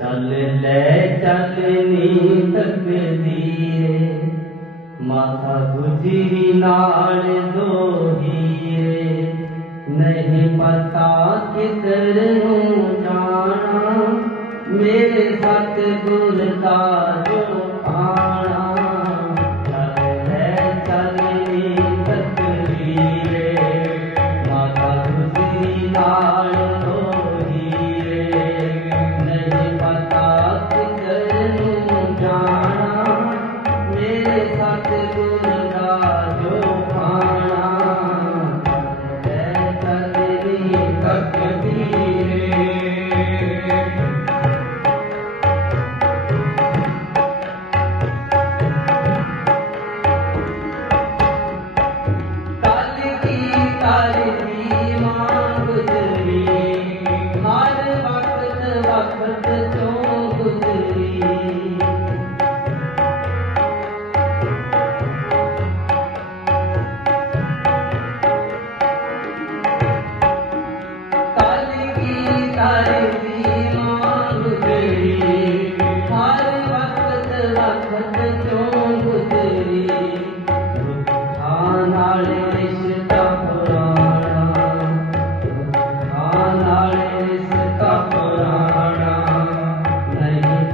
चल ले चलनी तकदीर माथा गुजरी नाल दो हीरे नहीं पता कितने जाना मेरे मे गुरु Thank you.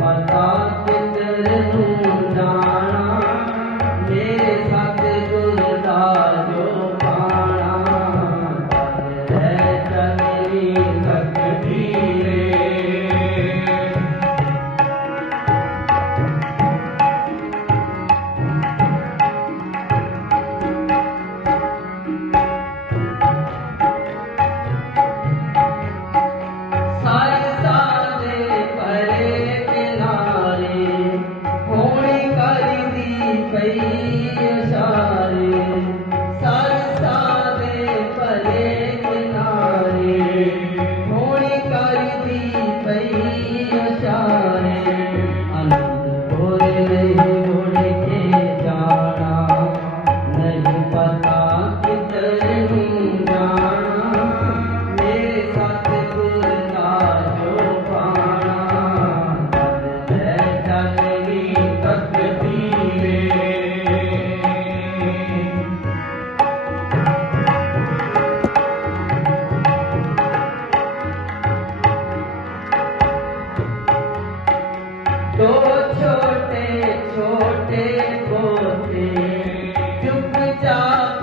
पता कितने ढूंढा Maria. दो छोटे छोटे पोते चुपचाप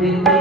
Thank you.